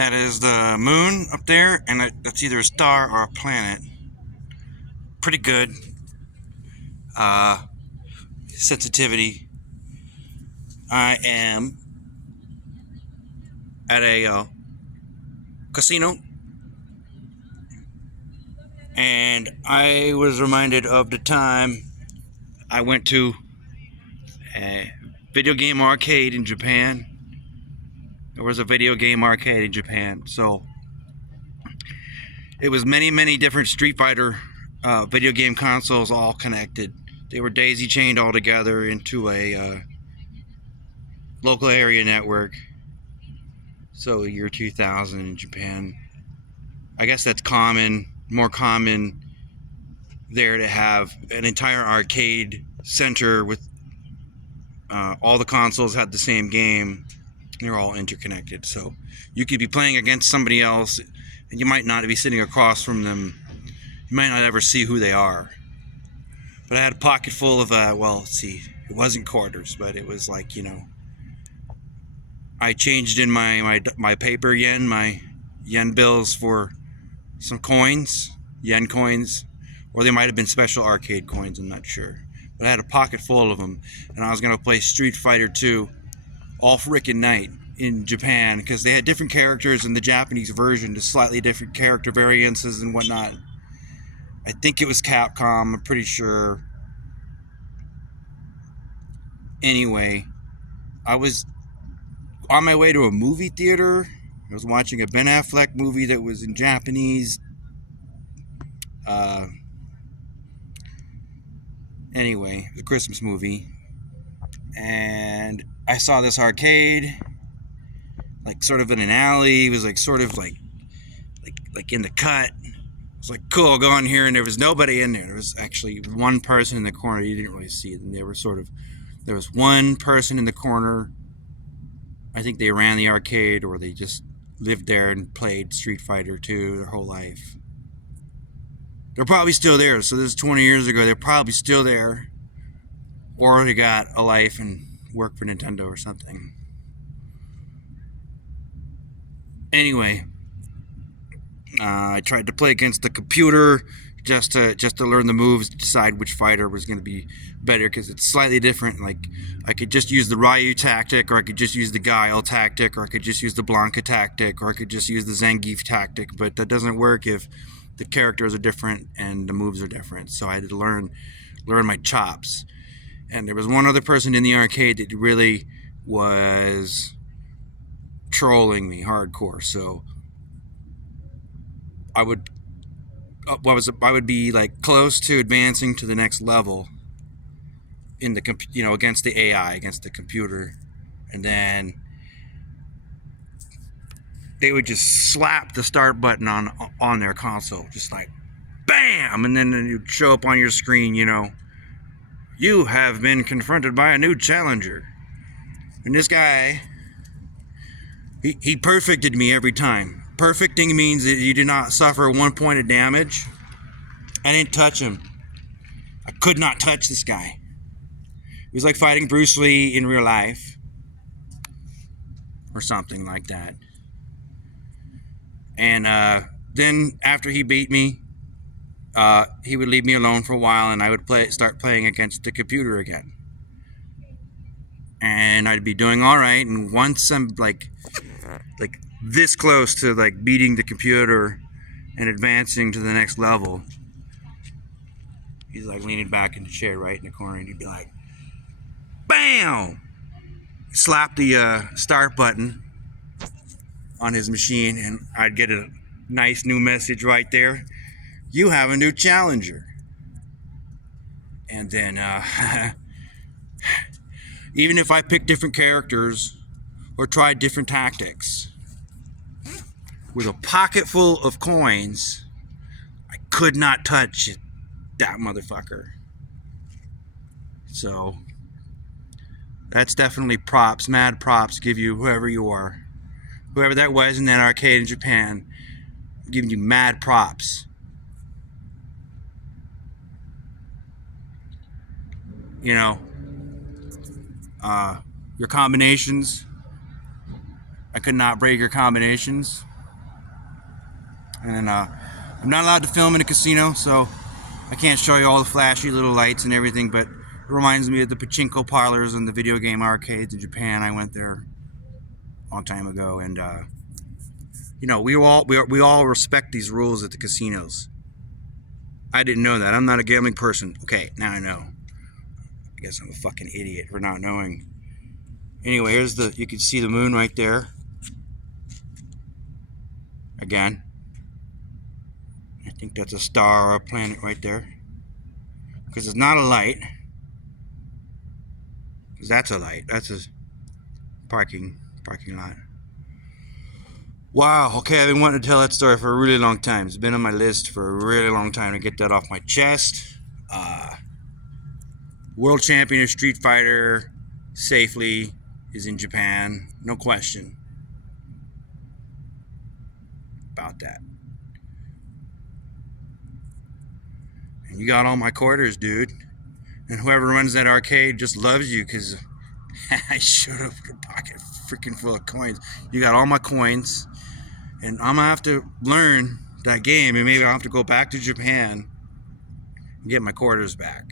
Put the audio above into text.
That is the moon up there, and that's either a star or a planet. Pretty good. Uh, sensitivity. I am at a casino, and I was reminded of the time I went to a video game arcade in Japan. There was a video game arcade in Japan, so it was many different Street Fighter video game consoles all connected. They were daisy chained all together into a local area network. So year 2000 in Japan. I guess that's more common there to have an entire arcade center with all the consoles had the same game. They're all interconnected, so you could be playing against somebody else and you might not be sitting across from them. You might not ever see who they are. But I had a pocket full of well, let's see, it wasn't quarters, but it was like, I changed in my paper yen, my yen bills for some coins, yen coins, or they might have been special arcade coins, I'm not sure. But I had a pocket full of them, and I was going to play Street Fighter 2 all frickin' night in Japan, because they had different characters in the Japanese version, just slightly different character variances and whatnot. I think it was Capcom, I'm pretty sure. Anyway, I was on my way to a movie theater. I was watching a Ben Affleck movie that was in Japanese. Anyway, the Christmas movie. And I saw this arcade, like sort of in an alley. It was like sort of like in the cut. It was like, cool, I'll go in here, and there was nobody in there. There was actually one person in the corner. You didn't really see it. And there was one person in the corner. I think they ran the arcade, or they just lived there and played Street Fighter 2 their whole life. They're probably still there. So this is 20 years ago. They're probably still there. Or they got a life and work for Nintendo or something. Anyway, I tried to play against the computer just to learn the moves, decide which fighter was going to be better, because it's slightly different. Like, I could just use the Ryu tactic, or I could just use the Guile tactic, or I could just use the Blanka tactic, or I could just use the Zangief tactic, but that doesn't work if the characters are different and the moves are different. So I had to learn my chops. And there was one other person in the arcade that really was trolling me hardcore. So I would be like close to advancing to the next level in the against the AI, against the computer, and then they would just slap the start button on their console, just like bam, and then it would show up on your screen, you have been confronted by a new challenger. And this guy, he perfected me every time. Perfecting means that you did not suffer 1 point of damage. I didn't touch him. I could not touch this guy. It was like fighting Bruce Lee in real life, or something like that. And then after he beat me, he would leave me alone for a while, and I would start playing against the computer again. And I'd be doing all right, and once I'm like this close to like beating the computer and advancing to the next level, he's like leaning back in the chair right in the corner, and he'd be like, BAM! Slap the start button on his machine, and I'd get a nice new message right there. You have a new challenger. And then even if I picked different characters or tried different tactics, with a pocket full of coins, I could not touch that motherfucker. So that's definitely props, mad props, give you whoever you are. Whoever that was in that arcade in Japan, I'm giving you mad props. Your combinations, I could not break your combinations. And I'm not allowed to film in a casino, so I can't show you all the flashy little lights and everything, but it reminds me of the pachinko parlors and the video game arcades in Japan. I went there a long time ago, and you know, we all respect these rules at the casinos. I didn't know that. I'm not a gambling person. Okay, now I know. I guess I'm a fucking idiot for not knowing. Anyway, here's you can see the moon right there. Again. I think that's a star or a planet right there. Because it's not a light. Because that's a light. That's a parking lot. Wow, okay, I've been wanting to tell that story for a really long time. It's been on my list for a really long time to get that off my chest. World champion of Street Fighter safely is in Japan. No question about that. And you got all my quarters, dude. And whoever runs that arcade just loves you because I showed up with a pocket freaking full of coins. You got all my coins. And I'm gonna have to learn that game, and maybe I'll have to go back to Japan and get my quarters back.